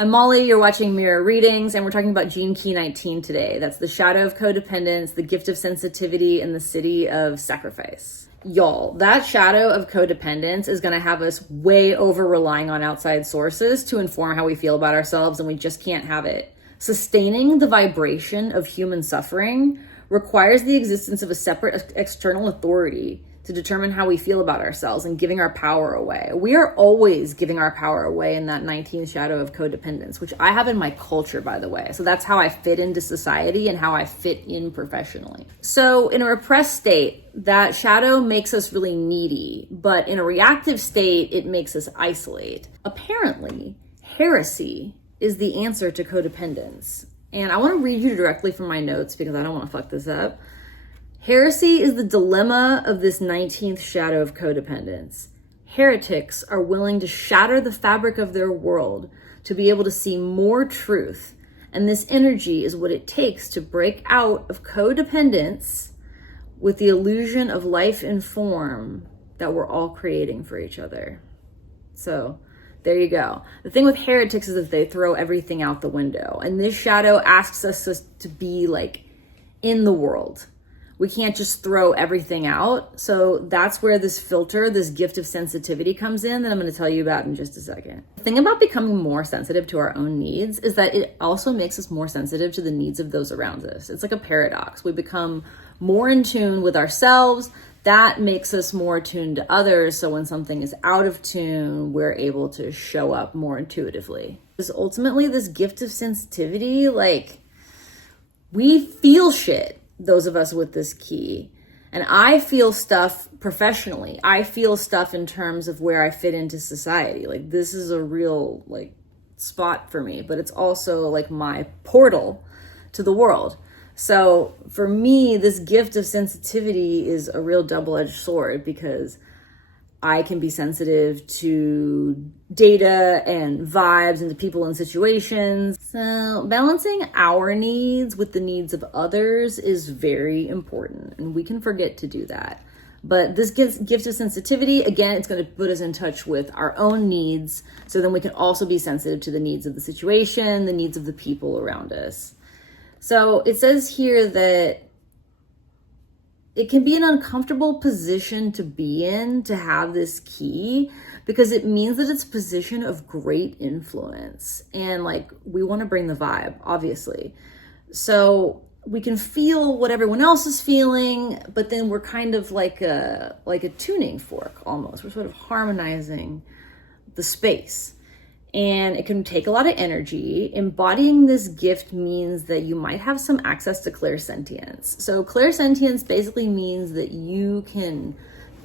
I'm Molly, you're watching Mirror Readings, and we're talking about Gene Key 19 today. That's the shadow of codependence, the gift of sensitivity, and the Siddhi of sacrifice. Y'all, that shadow of codependence is going to have us way over relying on outside sources to inform how we feel about ourselves, and we just can't have it. Sustaining the vibration of human suffering requires the existence of a separate external authority to determine how we feel about ourselves and giving our power away. We are always giving our power away in that 19th shadow of codependence, which I have in my culture, by the way. So that's how I fit into society and how I fit in professionally. So in a repressed state, that shadow makes us really needy, but in a reactive state, it makes us isolate. Apparently, heresy is the answer to codependence. And I want to read you directly from my notes because I don't want to fuck this up. Heresy is the dilemma of this 19th shadow of codependence. Heretics are willing to shatter the fabric of their world to be able to see more truth. And this energy is what it takes to break out of codependence with the illusion of life and form that we're all creating for each other. So there you go. The thing with heretics is that they throw everything out the window. And this shadow asks us to be like in the world. We can't just throw everything out. So that's where this filter, this gift of sensitivity comes in that I'm going to tell you about in just a second. The thing about becoming more sensitive to our own needs is that it also makes us more sensitive to the needs of those around us. It's like a paradox. We become more in tune with ourselves. That makes us more attuned to others. So when something is out of tune, we're able to show up more intuitively. Because ultimately, this gift of sensitivity, like, we feel shit. Those of us with this key. And I feel stuff professionally. I feel stuff in terms of where I fit into society. Like, this is a real like spot for me, but it's also like my portal to the world. So for me, this gift of sensitivity is a real double-edged sword because I can be sensitive to data and vibes and to people and situations. So balancing our needs with the needs of others is very important, and we can forget to do that. But this gift of sensitivity, again, it's going to put us in touch with our own needs, so then we can also be sensitive to the needs of the situation, the needs of the people around us. So it says here that it can be an uncomfortable position to be in, to have this key, because it means that it's a position of great influence. And like, we want to bring the vibe, obviously. So we can feel what everyone else is feeling, but then we're kind of like a tuning fork almost. We're sort of harmonizing the space. And it can take a lot of energy. Embodying this gift means that you might have some access to clairsentience. So clairsentience basically means that you can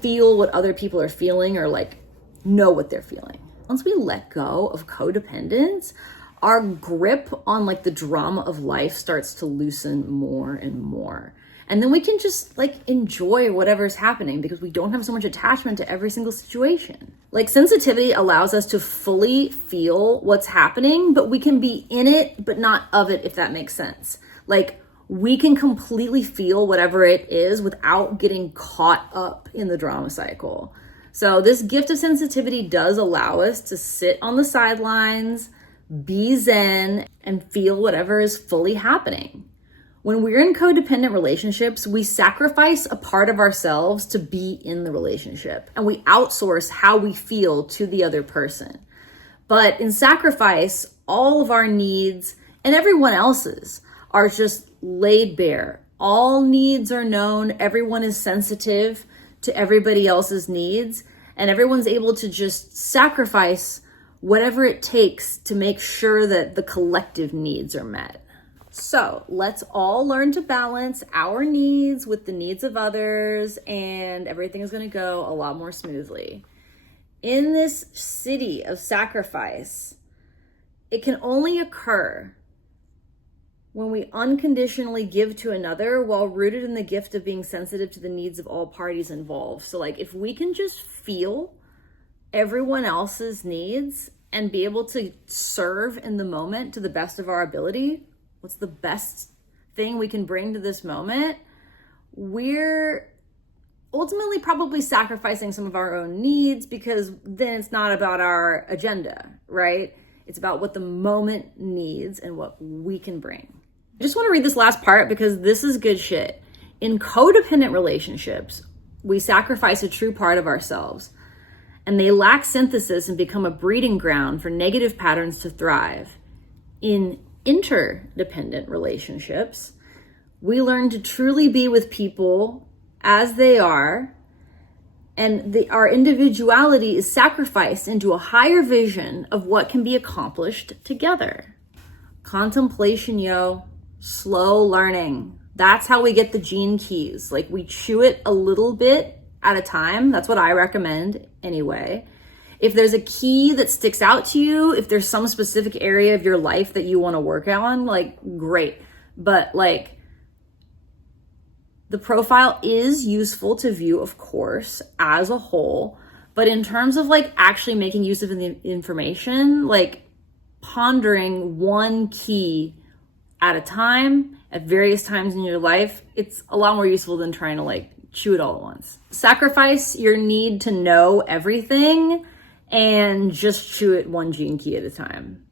feel what other people are feeling or like know what they're feeling. Once we let go of codependence, our grip on like the drama of life starts to loosen more and more. And then we can just like enjoy whatever's happening because we don't have so much attachment to every single situation. Like, sensitivity allows us to fully feel what's happening, but we can be in it, but not of it, if that makes sense. Like, we can completely feel whatever it is without getting caught up in the drama cycle. So this gift of sensitivity does allow us to sit on the sidelines, be zen, and feel whatever is fully happening. When we're in codependent relationships, we sacrifice a part of ourselves to be in the relationship, and we outsource how we feel to the other person. But in sacrifice, all of our needs and everyone else's are just laid bare. All needs are known. Everyone is sensitive to everybody else's needs, and everyone's able to just sacrifice whatever it takes to make sure that the collective needs are met. So let's all learn to balance our needs with the needs of others, and everything is going to go a lot more smoothly. In this city of sacrifice, it can only occur when we unconditionally give to another while rooted in the gift of being sensitive to the needs of all parties involved. So like, if we can just feel everyone else's needs and be able to serve in the moment to the best of our ability, what's the best thing we can bring to this moment, we're ultimately probably sacrificing some of our own needs, because then it's not about our agenda, right? It's about what the moment needs and what we can bring. I just want to read this last part because this is good shit. In codependent relationships, we sacrifice a true part of ourselves, and they lack synthesis and become a breeding ground for negative patterns to thrive. In interdependent relationships, we learn to truly be with people as they are, and our individuality is sacrificed into a higher vision of what can be accomplished together. Contemplation, yo. Slow learning. That's how we get the gene keys. Like, we chew it a little bit at a time. That's what I recommend anyway. If there's a key that sticks out to you, if there's some specific area of your life that you want to work on, like, great. But like, the profile is useful to view, of course, as a whole. But in terms of like actually making use of the information, like pondering one key at a time, at various times in your life, it's a lot more useful than trying to like chew it all at once. Sacrifice your need to know everything and just chew it one gene key at a time.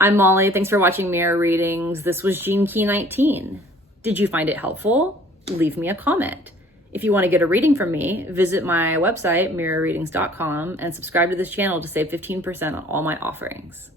I'm Molly. Thanks for watching Mirror Readings. This was Gene Key 19. Did you find it helpful? Leave me a comment. If you want to get a reading from me, visit my website, mirrorreadings.com, and subscribe to this channel to save 15% on all my offerings.